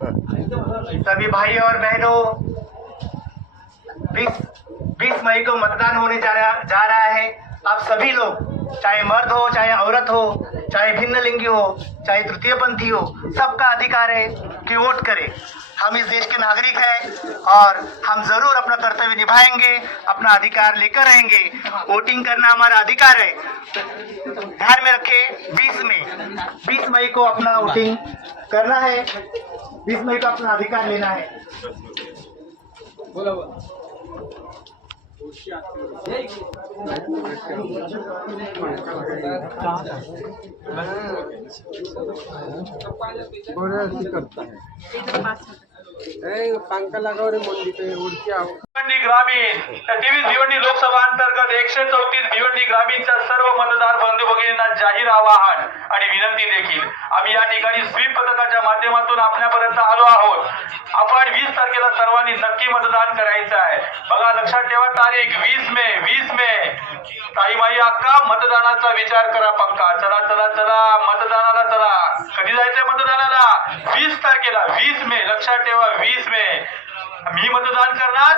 सभी भाई और बहनों, बीस बीस मई को मतदान होने जा रहा जा रहा है। आप सभी लोग, चाहे मर्द हो, चाहे औरत हो, चाहे भिन्न लिंगी हो, चाहे तृतीय पंथी हो, सबका अधिकार है कि वोट करें। हम इस देश के नागरिक हैं और हम ज़रूर अपना कर्तव्य निभाएँगे, अपना अधिकार लेकर रहेंगे वोटिंग करना हमारा अधिकार है। ध्यान में रखें 20 में 20 मई को अपना वोटिंग करना है। 20 मई को अपना अधिकार लेना है पंख आहो भिवंडी ग्रामीण त्या तेवीस भिवंडी लोकसभा अंतर्गत एकशे चौतीस भिवंडी ग्रामीणच्या सर्व मतदार बंधू भगिनींना जाहीर आवाहन आणि विनंती देखील. आम्ही या ठिकाणी स्वीप पथकाच्या माध्यमातून आपल्यापर्यंत आलो आहोत. आपण वीस तारखेला सर्वांनी नक्की मतदान करायचं आहे. बघा लक्षात ठेवा तारीख वीस मे वीस मे. ताईबाई अक्का मतदानाचा विचार करा पक्का. चला चला चला मतदानाला चला. कधी जायचंय मतदानाला? वीस तारखेला वीस मे. लक्षात ठेवा वीस मे. मी मतदान करणार?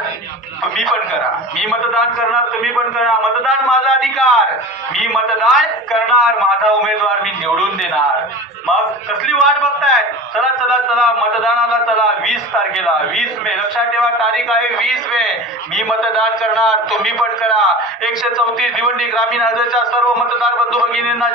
तुम्ही पण करा. मी मतदान करणार तुम्ही पण करा. मतदान माझा अधिकार. मी मतदान करणार माझा उमेदवार. मी निवडून देणार. मग कसली वाट बघतायत चला चला चला मतदानाला चला वीस तारखेला. वीस मे. लक्षात ठेवा तारीख आहे वीस मे. मी मतदान करणार तुम्ही पण करा. एकशे चौतीस भिवंडी ग्रामीण हजरच्या सर्व मतदार बंधू भगिनींना